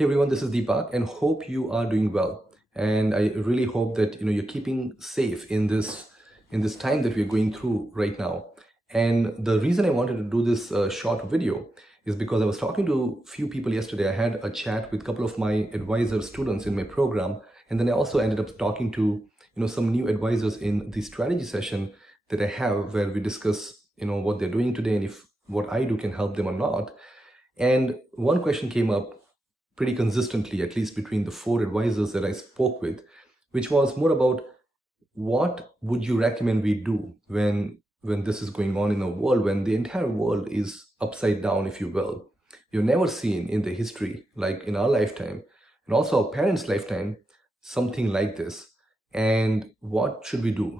Hey everyone, this is Deepak and hope you are doing well. And I really hope that you're keeping safe in this time that we're going through right now. And the reason I wanted to do this short video is because I was talking to a few people yesterday. I had a chat with a couple of my advisor students in my program, and then I also ended up talking to some new advisors in the strategy session that I have, where we discuss what they're doing today and if what I do can help them or not. And one question came up pretty consistently, at least between the four advisors that I spoke with, which was more about what would you recommend we do when this is going on in a world when the entire world is upside down, if you will. You've never seen in the history, like in our lifetime, and also our parents' lifetime, something like this. And what should we do?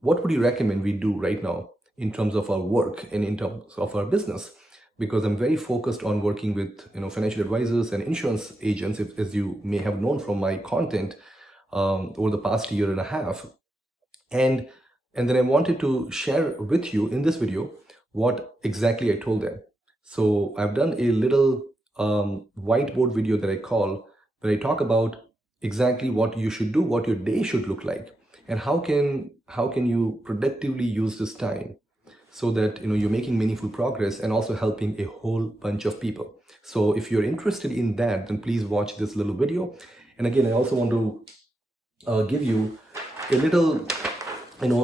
What would you recommend we do right now in terms of our work and in terms of our business? Because I'm very focused on working with financial advisors and insurance agents, as you may have known from my content over the past year and a half. And then I wanted to share with you in this video what exactly I told them. So I've done a little whiteboard video that I call, where I talk about exactly what you should do, what your day should look like, and how can you productively use this time so that you're making meaningful progress and also helping a whole bunch of people. So if you're interested in that, then please watch this little video. And again, I also want to give you a little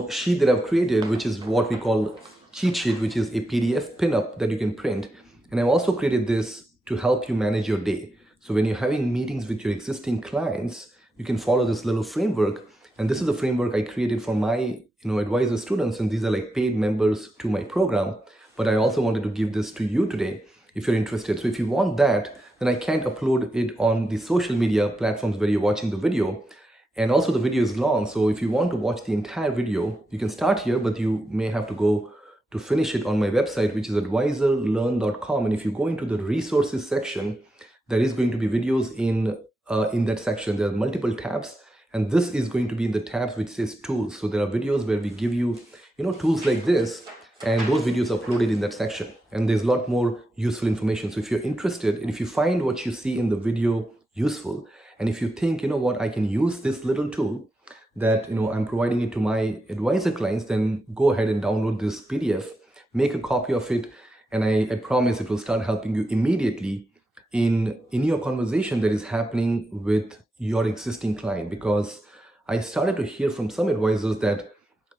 sheet that I've created, which is what we call cheat sheet, which is a PDF pinup that you can print. And I've also created this to help you manage your day. So when you're having meetings with your existing clients, you can follow this little framework. And this is a framework I created for my advisor students, and these are like paid members to my program. But I also wanted to give this to you today if you're interested. So if you want that, then I can't upload it on the social media platforms where you're watching the video. And also the video is long, so if you want to watch the entire video, you can start here, but you may have to go to finish it on my website, which is advisorlearn.com. And if you go into the resources section, there is going to be videos in that section. There are multiple tabs, and this is going to be in the tabs which says tools. So there are videos where we give you tools like this, and those videos are uploaded in that section. And there's a lot more useful information. So if you're interested, and if you find what you see in the video useful, and if you think, what, I can use this little tool that, I'm providing it to my advisor clients, then go ahead and download this PDF, make a copy of it, and I promise it will start helping you immediately in your conversation that is happening with your existing client. Because I started to hear from some advisors that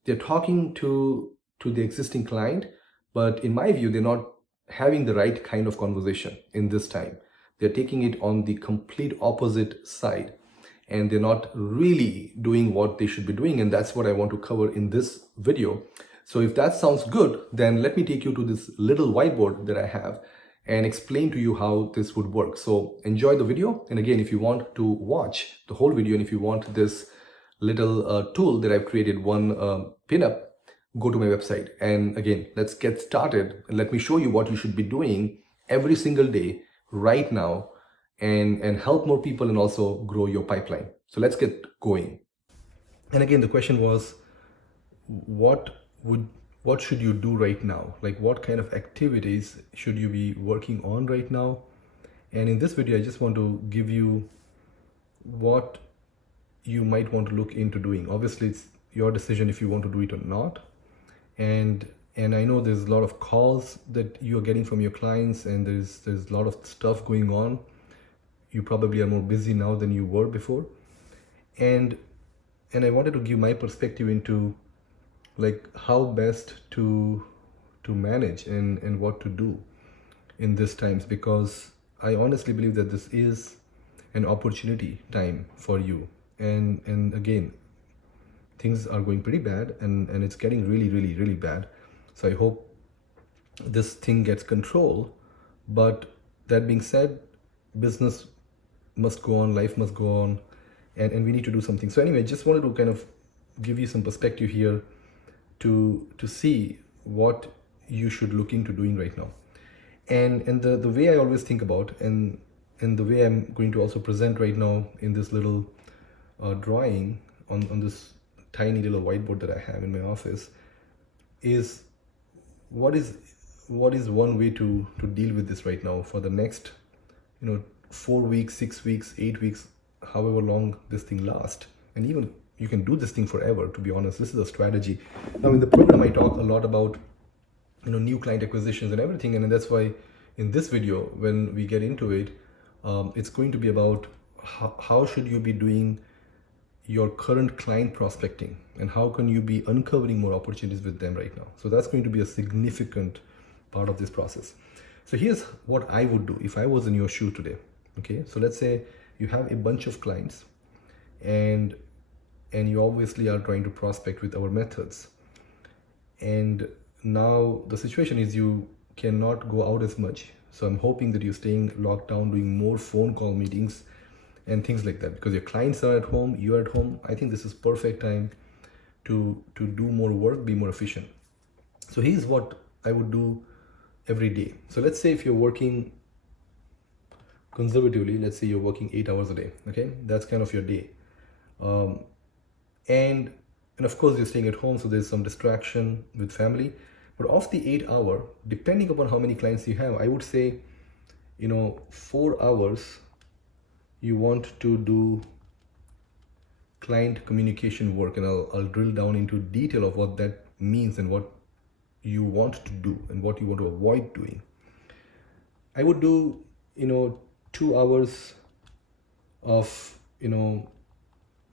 they're talking to the existing client, but in my view, they're not having the right kind of conversation in this time. They're taking it on the complete opposite side, and they're not really doing what they should be doing. And that's what I want to cover in this video. So if that sounds good, then let me take you to this little whiteboard that I have and explain to you how this would work. So enjoy the video. And again, if you want to watch the whole video, and if you want this little tool that I've created, one pinup, go to my website. And again, let's get started. And let me show you what you should be doing every single day right now, and help more people and also grow your pipeline. So let's get going. And again, the question was, what should you do right now? Like, what kind of activities should you be working on right now? And in this video, I just want to give you what you might want to look into doing. Obviously, it's your decision if you want to do it or not. And I know there's a lot of calls that you're getting from your clients, and there's a lot of stuff going on. You probably are more busy now than you were before. And I wanted to give my perspective into like how best to manage and what to do in these times, because I honestly believe that this is an opportunity time for you. And again, things are going pretty bad, and it's getting really, really, really bad. So I hope this thing gets control. But that being said, business must go on, life must go on, and we need to do something. So anyway, just wanted to kind of give you some perspective here to see what you should look into doing right now. And the way I always think about, and the way I'm going to also present right now in this little drawing on this tiny little whiteboard that I have in my office, is what is one way to deal with this right now for the next 4 weeks, 6 weeks, 8 weeks, however long this thing lasts. And even you can do this thing forever, to be honest. This is a strategy. Now in the program, I talk a lot about new client acquisitions and everything, and that's why in this video, when we get into it, it's going to be about how should you be doing your current client prospecting, and how can you be uncovering more opportunities with them right now. So that's going to be a significant part of this process. So here's what I would do if I was in your shoe today. Okay, so let's say you have a bunch of clients, and you obviously are trying to prospect with our methods, and now the situation is you cannot go out as much. So I'm hoping that you're staying locked down, doing more phone call meetings and things like that, because your clients are at home, you're at home. I think this is perfect time to do more work, be more efficient. So here's what I would do every day. So let's say if you're working conservatively, let's say you're working 8 hours a day. Okay, that's kind of your day. And of course you're staying at home, so there's some distraction with family. But of the 8 hour, depending upon how many clients you have, I would say 4 hours you want to do client communication work, and I'll drill down into detail of what that means and what you want to do and what you want to avoid doing. I would do 2 hours of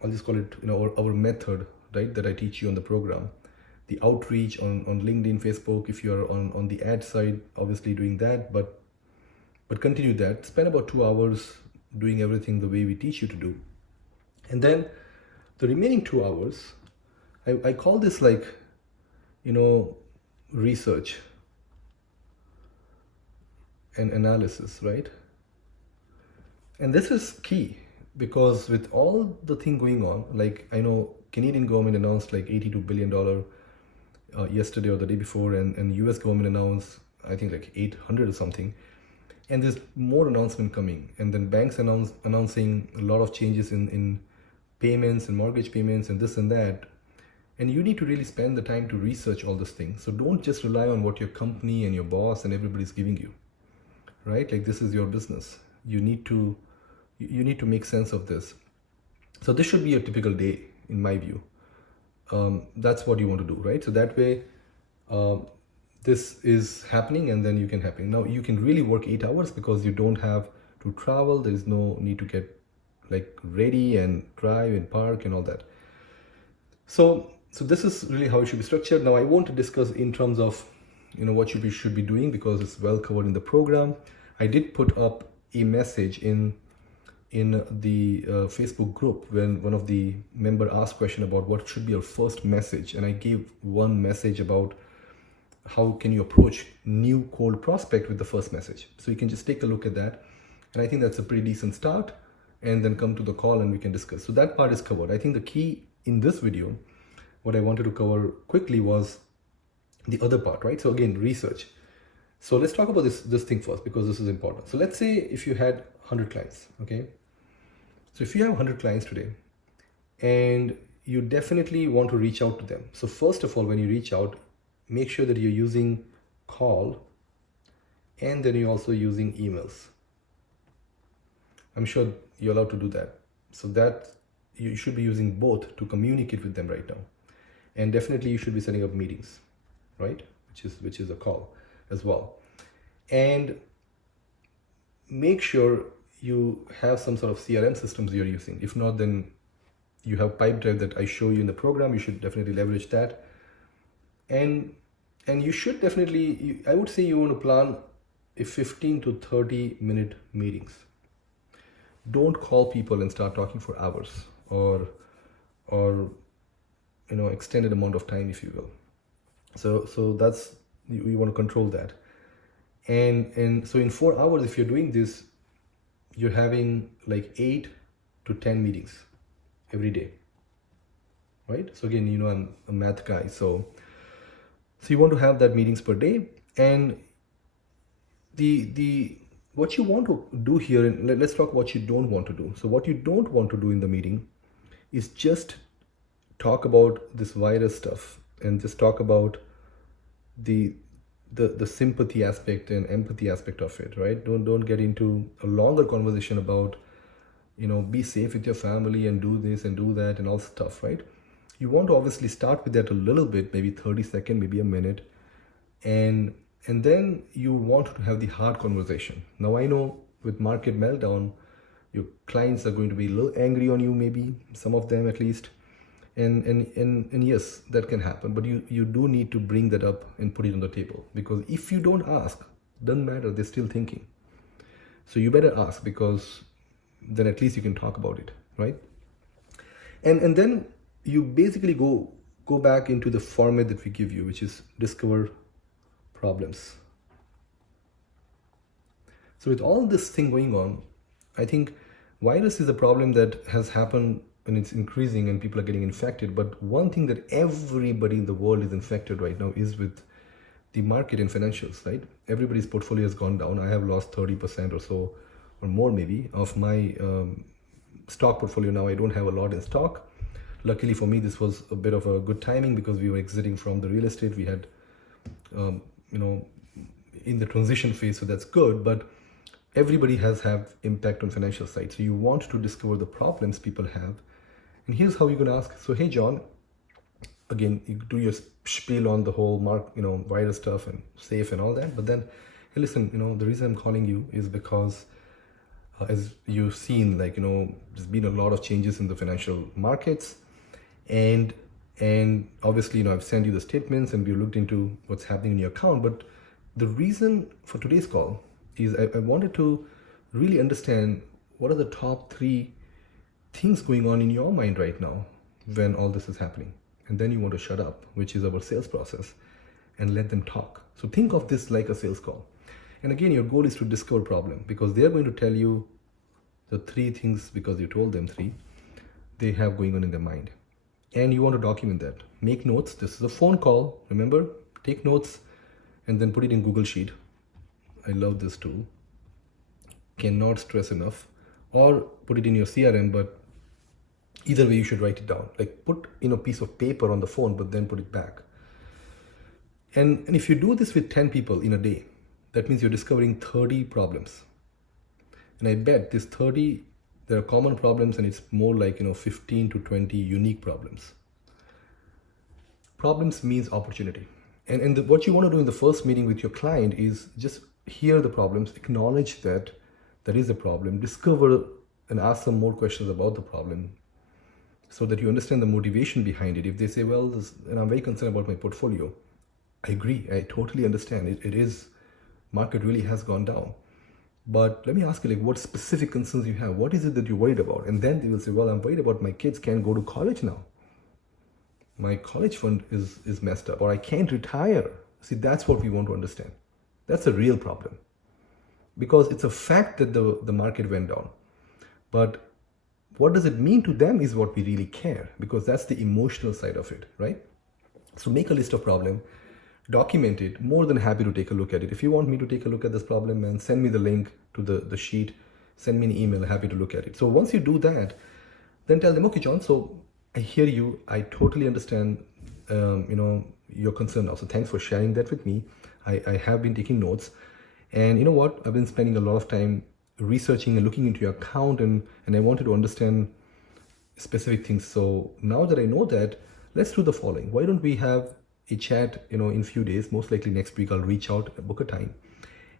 I'll just call it our method, right, that I teach you on the program. The outreach on LinkedIn, Facebook, if you're on the ad side, obviously doing that, but continue that. Spend about 2 hours doing everything the way we teach you to do. And then the remaining 2 hours, I call this like, research and analysis, right? And this is key, because with all the thing going on, like I know Canadian government announced like $82 billion yesterday or the day before, and US government announced I think like 800 or something, and there's more announcement coming, and then banks announcing a lot of changes in payments and mortgage payments and this and that. And you need to really spend the time to research all these things. So don't just rely on what your company and your boss and everybody's giving you, right? Like this is your business. You need to make sense of this. So this should be a typical day in my view. That's what you want to do, right? So that way this is happening, and then you can happen. Now you can really work 8 hours because you don't have to travel. There's no need to get like ready and drive and park and all that. So this is really how it should be structured. Now I want to discuss in terms of what you should be doing, because it's well covered in the program. I did put up a message in the Facebook group when one of the member asked question about what should be your first message, and I gave one message about how can you approach new cold prospect with the first message. So you can just take a look at that, and I think that's a pretty decent start, and then come to the call and we can discuss. So that part is covered. I think the key in this video, what I wanted to cover quickly, was the other part, right? So again, research. So let's talk about this thing first, because this is important. So let's say if you had 100 clients, okay? So if you have 100 clients today, and you definitely want to reach out to them. So first of all, when you reach out, make sure that you're using call, and then you're also using emails. I'm sure you're allowed to do that. So that you should be using both to communicate with them right now. And definitely you should be setting up meetings, right? Which is a call as well. And make sure you have some sort of CRM systems you're using. If not, then you have Pipedrive that I show you in the program. You should definitely leverage that. And you should definitely, I would say you want to plan a 15 to 30 minute meetings. Don't call people and start talking for hours or extended amount of time, if you will. So that's, you want to control that. And so in 4 hours, if you're doing this, you're having like 8 to 10 meetings every day, right? So again, I'm a math guy, so you want to have that meetings per day. And the what you want to do here, and let's talk what you don't want to do. So what you don't want to do in the meeting is just talk about this virus stuff and just talk about the the sympathy aspect and empathy aspect of it, right? Don't get into a longer conversation about, be safe with your family and do this and do that and all stuff, right? You want to obviously start with that a little bit, maybe 30 seconds, maybe a minute, and then you want to have the hard conversation. Now I know with market meltdown, your clients are going to be a little angry on you, maybe some of them at least, and yes, that can happen, but you do need to bring that up and put it on the table, because if you don't ask, doesn't matter, they're still thinking. So you better ask, because then at least you can talk about it, right? And then you basically go back into the format that we give you, which is discover problems. So with all this thing going on, I think virus is a problem that has happened and it's increasing and people are getting infected. But one thing that everybody in the world is infected right now is with the market and financials, right? Everybody's portfolio has gone down. I have lost 30% or so, or more maybe, of my stock portfolio now. I don't have a lot in stock. Luckily for me, this was a bit of a good timing because we were exiting from the real estate. We had, in the transition phase, so that's good. But everybody has have impact on financial side. So you want to discover the problems people have. And here's how you're going to ask. So, hey, John, again, you do your spiel on the whole virus stuff and safe and all that. But then, hey, listen, the reason I'm calling you is because as you've seen, there's been a lot of changes in the financial markets. And obviously, I've sent you the statements and we looked into what's happening in your account. But the reason for today's call is I wanted to really understand what are the top 3 things going on in your mind right now when all this is happening. And then you want to shut up, which is our sales process, and let them talk. So think of this like a sales call. And again, your goal is to discover problem, because they're going to tell you the 3 things because you told them 3 they have going on in their mind. And you want to document that. Make notes. This is a phone call. Remember, take notes and then put it in Google Sheet. I love this tool. Cannot stress enough. Or put it in your CRM, but either way you should write it down. Like put in a piece of paper on the phone, but then put it back. And if you do this with 10 people in a day, that means you're discovering 30 problems. And I bet this 30, there are common problems, and it's more like 15 to 20 unique problems. Problems means opportunity. And what you want to do in the first meeting with your client is just hear the problems, acknowledge that there is a problem, discover and ask some more questions about the problem so that you understand the motivation behind it. If they say, well, and I'm very concerned about my portfolio, I agree, I totally understand. It is, market really has gone down. But let me ask you, what specific concerns you have? What is it that you're worried about? And then they will say, well, I'm worried about my kids can't go to college now. My college fund is messed up, or I can't retire. See, that's what we want to understand. That's a real problem. Because it's a fact that the market went down. But what does it mean to them is what we really care, because that's the emotional side of it, right? So make a list of problems, document it. More than happy to take a look at it. If you want me to take a look at this problem, and send me the link to the sheet, send me an email, happy to look at it. So once you do that, then tell them, okay, John, so I hear you. I totally understand, your concern now. So thanks for sharing that with me. I have been taking notes. And you know what? I've been spending a lot of time researching and looking into your account, and I wanted to understand specific things. So now that I know that, let's do the following. Why don't we have a chat, in a few days, most likely next week. I'll reach out, book a time.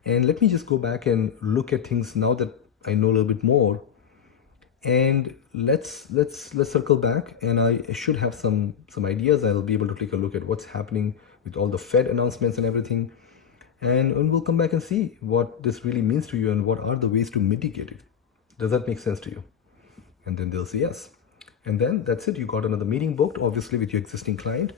And let me just go back and look at things now that I know a little bit more. And let's circle back, and I should have some ideas. I'll be able to take a look at what's happening with all the Fed announcements and everything. And we'll come back and see what this really means to you and what are the ways to mitigate it. Does that make sense to you? And then they'll say yes. And then that's it. You got another meeting booked, obviously, with your existing client.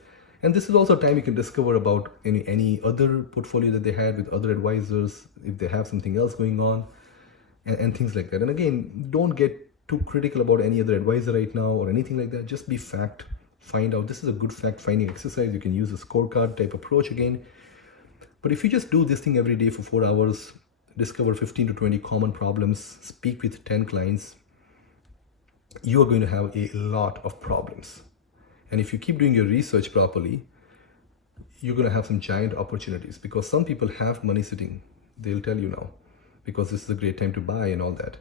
And this is also a time you can discover about any other portfolio that they had with other advisors, if they have something else going on, and things like that. And again, don't get too critical about any other advisor right now or anything like that. Just be fact, find out. This is a good fact finding exercise. You can use a scorecard type approach again. But if you just do this thing every day for 4 hours, discover 15 to 20 common problems, speak with 10 clients, you are going to have a lot of problems. And if you keep doing your research properly, you're going to have some giant opportunities, because some people have money sitting. They'll tell you now, because this is a great time to buy and all that.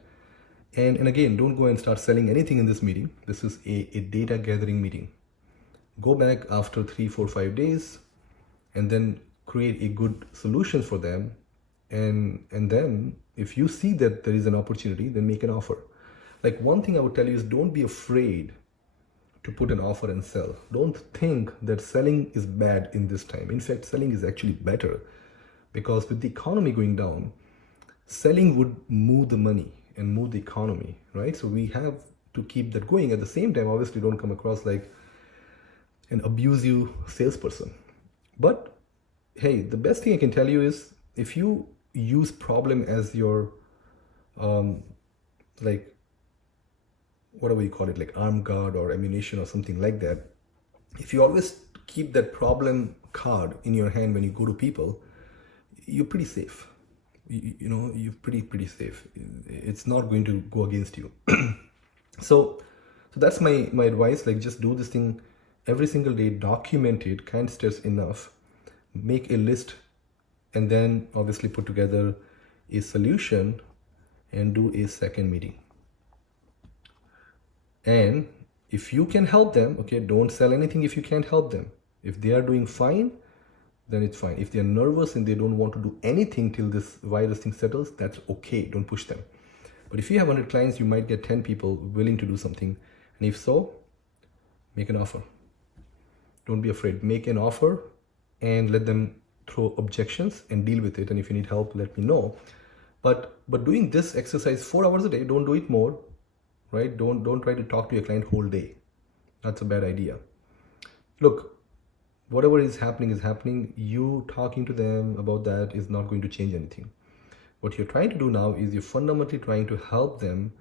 And again, don't go and start selling anything in this meeting. This is a data gathering meeting. Go back after 3, 4, 5 days and then create a good solution for them. And then if you see that there is an opportunity, then make an offer. Like, one thing I would tell you is, don't be afraid to put an offer and sell. Don't think that selling is bad in this time. In fact, selling is actually better, because with the economy going down, selling would move the money and move the economy, right? So we have to keep that going. At the same time, obviously, don't come across like an abusive salesperson. But hey, the best thing I can tell you is, if you use problem as your like, whatever you call it, like arm guard or ammunition or something like that, if you always keep that problem card in your hand when you go to people, you're pretty safe. You're pretty safe. It's not going to go against you. So that's my advice. Like, just do this thing every single day, document it, can't stress enough, make a list, and then obviously put together a solution and do a second meeting. And if you can help them, okay, don't sell anything if you can't help them. If they are doing fine, then it's fine. If they're nervous and they don't want to do anything till this virus thing settles, that's okay. Don't push them. But if you have 100 clients, you might get 10 people willing to do something. And if so, make an offer. Don't be afraid. Make an offer and let them throw objections and deal with it. And if you need help, let me know. But doing this exercise 4 hours a day, don't do it more, right? Don't try to talk to your client whole day. That's a bad idea. Look, whatever is happening. You talking to them about that is not going to change anything. What you're trying to do now is you're fundamentally trying to help them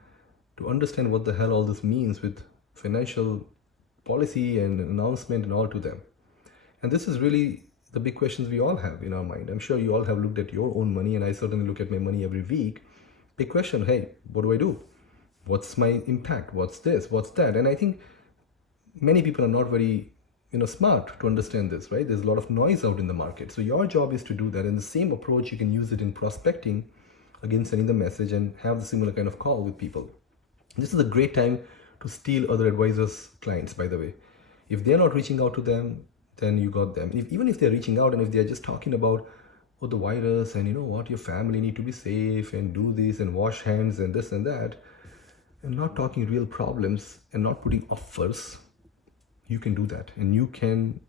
to understand what the hell all this means with financial policy and announcement and all to them. And this is really the big questions we all have in our mind. I'm sure you all have looked at your own money, and I certainly look at my money every week. Big question, hey, what do I do? What's my impact? What's this? What's that? And I think many people are not very smart to understand this, right? There's a lot of noise out in the market. So your job is to do that. And the same approach, you can use it in prospecting, again, sending the message and have the similar kind of call with people. This is a great time to steal other advisors' clients, by the way. If they're not reaching out to them, then you got them. Even if they're reaching out and if they're just talking about, oh, the virus and your family need to be safe and do this and wash hands and this and that, and not talking real problems and not putting offers, you can do that. And you can,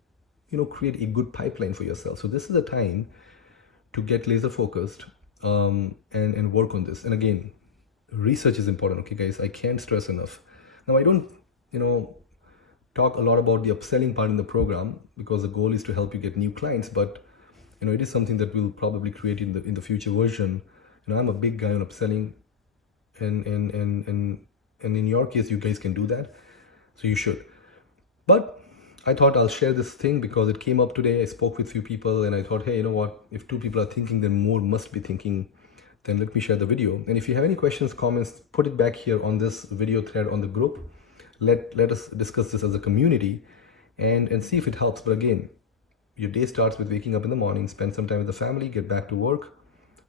create a good pipeline for yourself. So this is the time to get laser focused and work on this. And again, research is important, okay, guys? I can't stress enough. Now, I don't, talk a lot about the upselling part in the program, because the goal is to help you get new clients. But, it is something that we'll probably create in the future version. I'm a big guy on upselling, and in your case, you guys can do that. So you should. But I thought I'll share this thing because it came up today. I spoke with a few people and I thought, hey, you know what? If 2 people are thinking, then more must be thinking. Then let me share the video. And if you have any questions, comments, put it back here on this video thread on the group. Let us discuss this as a community and see if it helps. But again, your day starts with waking up in the morning, spend some time with the family, get back to work,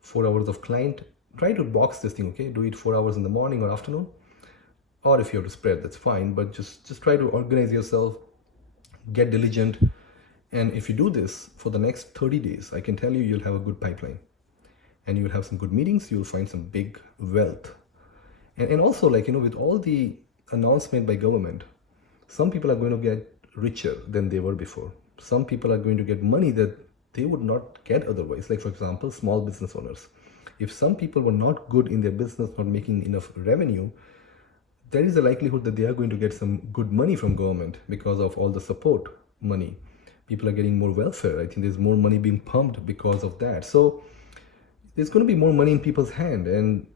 4 hours of client. Try to box this thing, okay? Do it 4 hours in the morning or afternoon. Or if you have to spread, that's fine. But just try to organize yourself, get diligent. And if you do this for the next 30 days, I can tell you, you'll have a good pipeline. And you'll have some good meetings. You'll find some big wealth. And also, with all the announcement by government, some people are going to get richer than they were before. Some people are going to get money that they would not get otherwise. Like, for example, small business owners. If some people were not good in their business, not making enough revenue, there is a likelihood that they are going to get some good money from government because of all the support money. People are getting more welfare. I think there's more money being pumped because of that. So there's going to be more money in people's hand. And,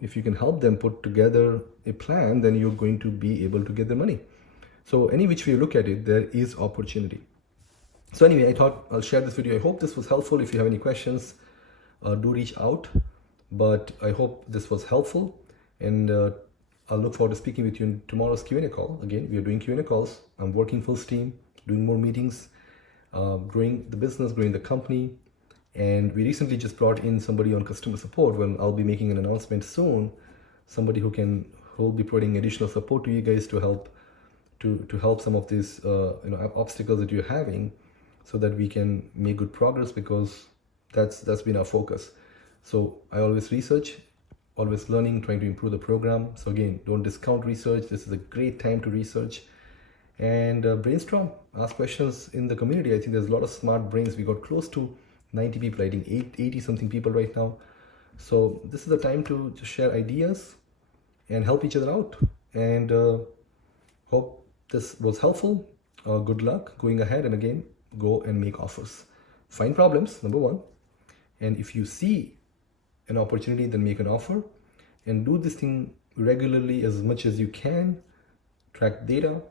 if you can help them put together a plan, then you're going to be able to get the money. So any which way you look at it, there is opportunity. So anyway, I thought I'll share this video. I hope this was helpful. If you have any questions, do reach out. But I hope this was helpful. And I'll look forward to speaking with you in tomorrow's Q&A call. Again, we are doing Q&A calls. I'm working full steam, doing more meetings. growing the business, growing the company. And we recently just brought in somebody on customer support. When I'll be making an announcement soon, somebody who will be providing additional support to you guys to help some of these obstacles that you're having, so that we can make good progress, because that's been our focus. So I always research, always learning, trying to improve the program. So again, don't discount research. This is a great time to research and brainstorm, ask questions in the community. I think there's a lot of smart brains. We got close to 90 people, I think 80 something people right now. So this is the time to just share ideas and help each other out. And hope this was helpful. Good luck going ahead, and again, go and make offers. Find problems, number one. And if you see an opportunity, then make an offer, and do this thing regularly as much as you can. Track data,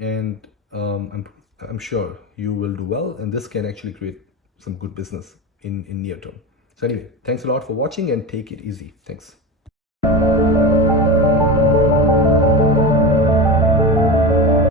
and I'm sure you will do well, and this can actually create some good business in near term. So anyway, thanks a lot for watching, and take it easy. Thanks.